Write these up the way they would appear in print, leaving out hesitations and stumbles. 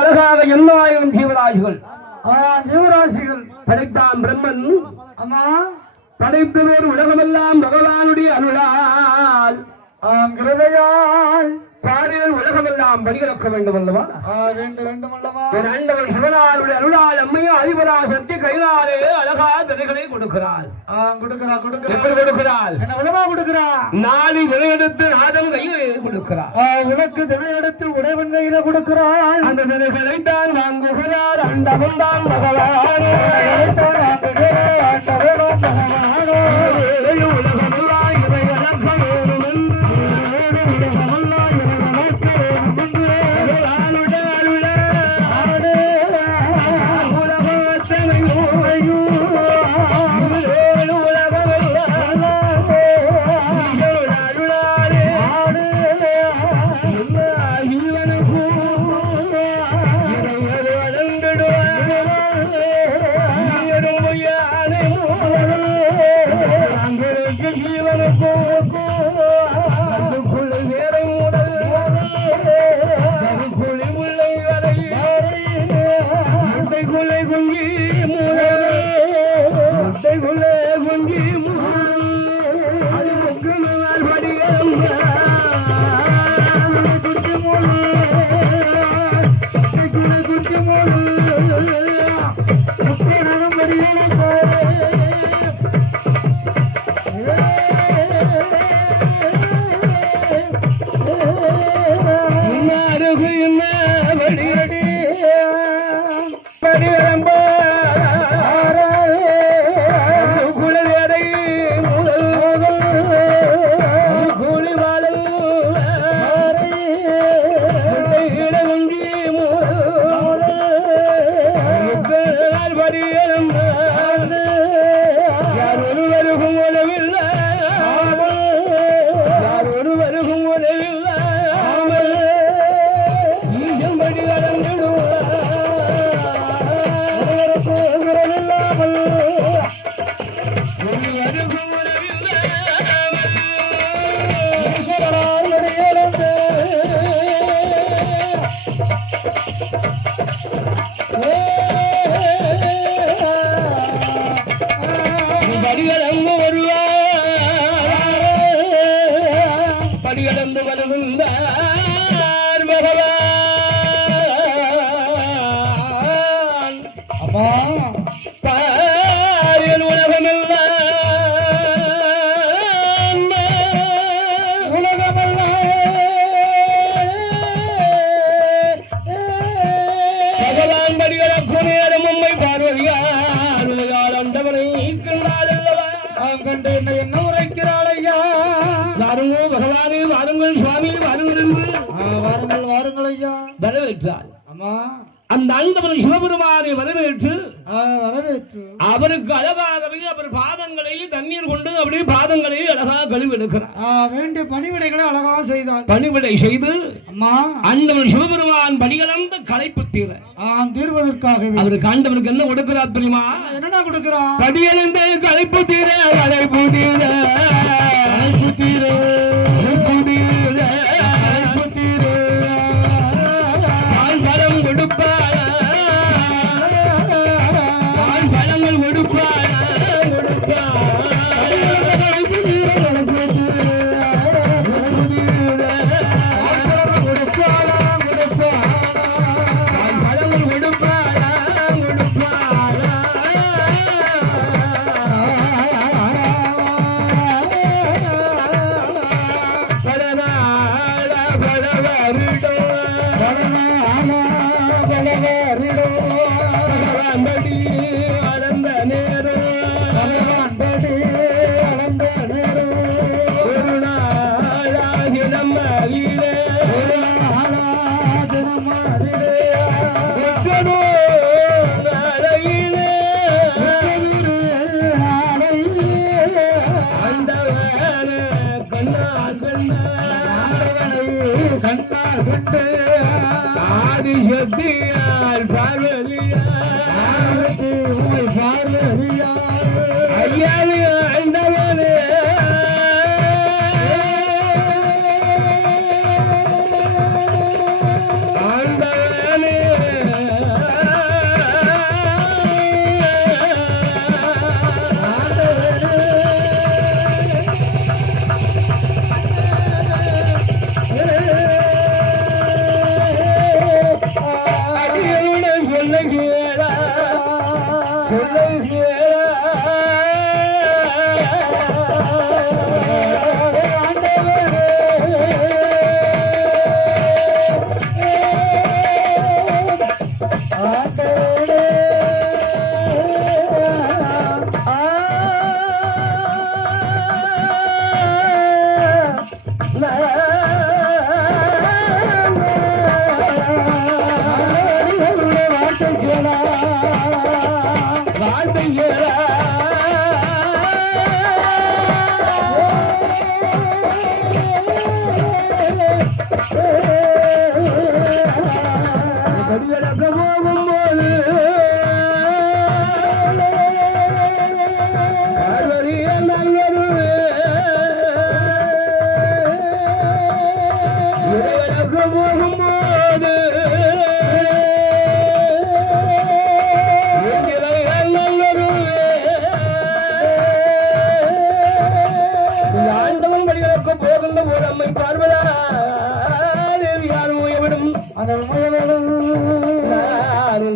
அழகாக 8000 ஜீவராசிகள் ஜீவராசிகள் படைத்தான் பிரம்மன். அம்மா படைத்ததோர் உலகமெல்லாம் பகவானுடைய அருளால் கிருபையால் பாடியல் உலகமெல்லாம் படிகளக்க வேண்டும் அல்லவா? வேண்டும் அல்லவா? ஆண்டவர் சிவனாருடைய அருளால் அம்மையும் அதிபரா சக்தி கையினாலே அழகா திரைகளை கொடுக்கிறாள். எப்படி கொடுக்கிறாள்? என்ன விதமா கொடுக்கிறா? 4 விளையெடுத்து நாதம் கையில் கொடுக்கிறார். உனக்கு திரையெடுத்து உடைவன் கையில கொடுக்கிறாள். அந்த திரைகளை தான் வாங்குகிறார். அண்டமும் தான் பகவானே வாங்குகிறார். அண்டவனும் பகவானோ உலகமெல்லாம் இதை வளர்க்க வேண்டும் என்று படிகளந்து வருகின்றார் பகவான். அம்மா பாரியல் பகவான் படிகளக்கு நேரம் உம்மை பார்வதியார் உலகால் அண்டவரை கண்டு என்ன உரைக்கிறாள் ஐயா? வாருங்கள் பகவானே, வாருங்கள் சுவாமி, வாருங்கள். வாருங்கள் ஐயா. வரவேற்றாள். அம்மா அந்த ஆண்டவன் சிவபெருமானை வரவேற்று அவருக்கு அழகாகவே அவர் பாதங்களை தண்ணீர் கொண்டு அப்படியே பாதங்களை அழகாக கழுவி எடுக்கிறார். வேண்டிய பணிவிடைகளை அழகாக செய்தார். பணிவிடை செய்து அம்மா ஆண்டவன் சிவபெருமான் படிகளந்த களைப்பு தீர்வதற்காக அவருக்கு ஆண்டவனுக்கு என்ன கொடுக்கிறார் தெரியுமா? என்ன கொடுக்கிறார்? படிகளந்த களைப்பு தீர களைப்பு தீர களைப்பு தீர ஆதிசக்தியால் பார்வதியால் ஐயாவே ஆண்டவனே ஆண்டவனே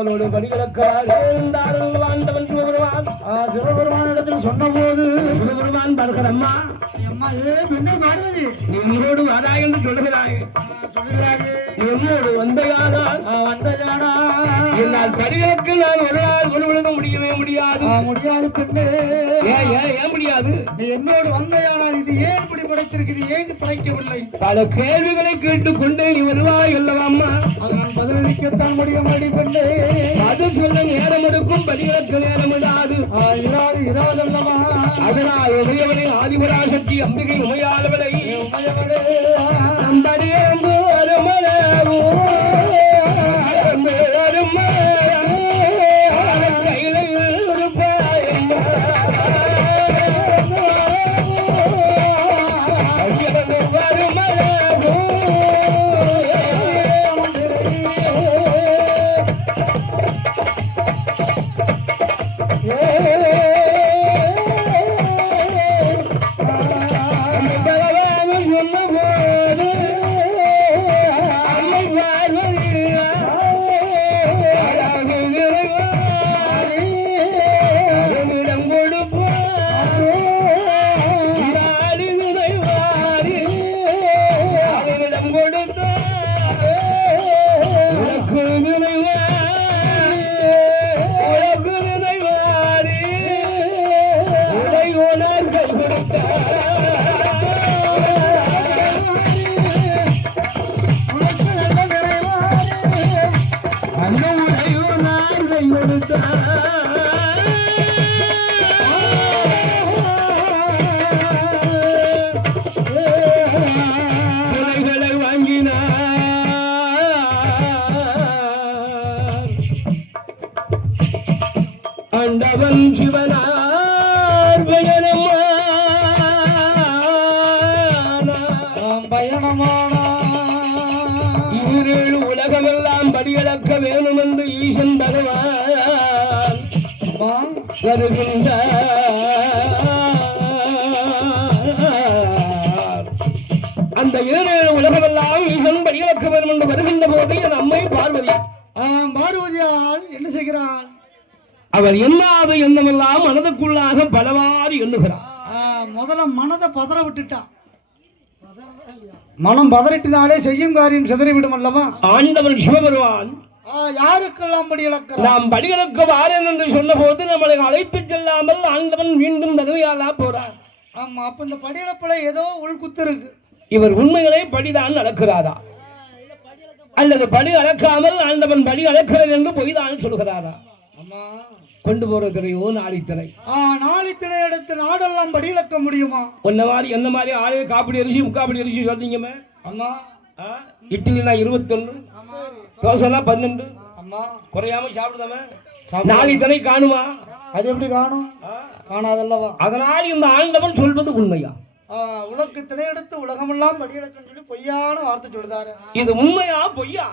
உங்களோடு படிகளுக்காக ஆண்டவன் சிவபெருமான் இடத்தில் சொன்ன போது சிவபெருமான் பார்க்கிறம்மா பார்வதி உங்களோடு வாரா என்று சொல்லுகிறாய் என்னோடு வந்தையானா என்னால் படிகளுக்கு நான் ஒரு நாள் ஒருவனும் முடியவே முடியாது முடியாது பெண்ணே ஏன் முடியாது நீ என்னோடு வந்தையானால் இது ஏன் இப்படி படைத்திருக்குது ஏன் படைக்கவில்லை பல கேள்விகளை கேட்டுக்கொண்டே நீ வருவாய் அல்லவா அம்மா அது நான் பதிலளிக்கத்தான் முடியுமாடி பெண்ணே அது சொல்ல நேரம் இருக்கும் படிகளுக்கு நேரம் இடாது இராது அல்லவா அதனால் உமையவனை ஆதிபராசக்தி அம்பிகை உமையாளவனை படியம்பு அருமளவோ ஆண்டவன் சிவனார் பயணமான ஈரேழு உலகமெல்லாம் படியளக்க வேணும் என்று ஈசன் பகவான் வருகின்றார். அந்த ஈரேழு உலகமெல்லாம் ஈசன் படியளக்க வேணும் என்று வருகின்ற போது என் அம்மை பார்வதி பார்வதியால் என்ன செய்கிறான்? அவர் எண்ணாது எண்ணமெல்லாம் மனதுக்குள்ளாக பலவாறு எண்ணுகிறார். முதல்ல மனதை பதற விட்டுட்டான். மனம் பதறிட்டினாலே செய்யும் காரியம் சிதறிவிடும் அல்லவா? ஆண்டவன் சிவபெருமான் யாருக்கெல்லாம் படி இழக்க நாம் படிகளுக்கு வாரன் என்று சொன்ன போது நம்மளை அழைத்து செல்லாமல் ஆண்டவன் மீண்டும் தகுதியாலா போறார். ஆமா, அப்ப இந்த படியிழப்புல ஏதோ உள்குத்து இருக்கு. இவர் உண்மைகளை படிதான் அளக்கிறாரா அல்லது படி அளக்காமல் ஆண்டவன் படி அளக்கிறார் என்று பொய்தான் சொல்கிறாரா? கொண்டு போற திரையோ நாளித்திரை. நாளித்திரை எடுத்து நாடெல்லாம் படி இழக்க முடியுமா? ஒன்ன மாதிரி என்ன மாதிரி ஆளே காப்படி அரிசி முக்காப்படி அரிசி சொல்றீங்கமே. அம்மா இட்லினா 21, தோசைனா 12. அம்மா குறையாம சாப்பிடுதாம நாளித்திரை காணுமா? அது எப்படி காணும்? காணாதல்லவா? அதனால் இந்த ஆண்டவன் சொல்வது உண்மையா? உலக்கு திரையெடுத்து உலகமெல்லாம் படி இழக்க சொல்லி பொய்யான வார்த்தை சொல்லுதாரு. இது உண்மையா பொய்யா?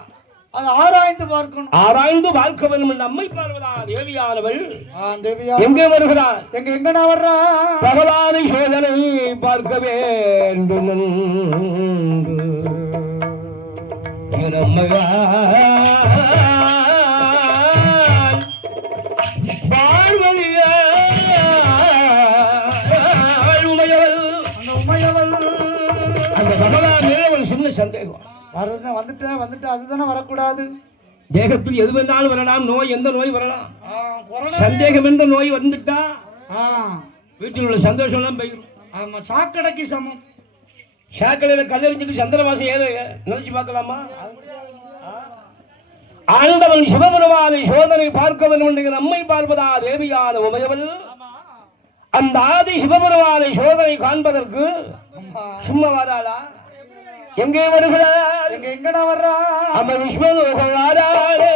அது ஆராய்ந்து பார்க்கணும். ஆராய்ந்து பார்க்க வேண்டும் என்று அம்மை பார்வதா தேவியானவள் தேவியா எங்கே வருகிறார்? எங்கடா வர்றா? பகவானை சோதனை பார்க்க வேண்டும் சந்தேகம். வந்துட்டு அதுதானே வரக்கூடாது. தேகத்தில் எது வேணாலும் வரலாம், நோய் எந்த நோய் வரலாம். கொரோனா. சந்தேகம் என்ற நோய் வந்துட்டா ஆ, வீட்டில் உள்ள சந்தோஷம் எல்லாம் போயிடும். ஆமா, சாக்கடைக்கு சமம். சாக்கடையில கல்லெறிஞ்சிட்டு சந்திரவாசம் ஏற நினைச்சு பார்க்கலாமா? ஆண்டவன் சிவபெருமானை சோதனை பார்க்க வேண்டும் என்று நம்மை பார்ப்பதா தேவியான உமையவள் அந்த ஆதி சிவபெருமானை சோதனை காண்பதற்கு சும்மா வராளா? எங்கே வருகிறார்? எங்கடா வர்றா? நம்ம விஸ்வலோகம் வாராளே.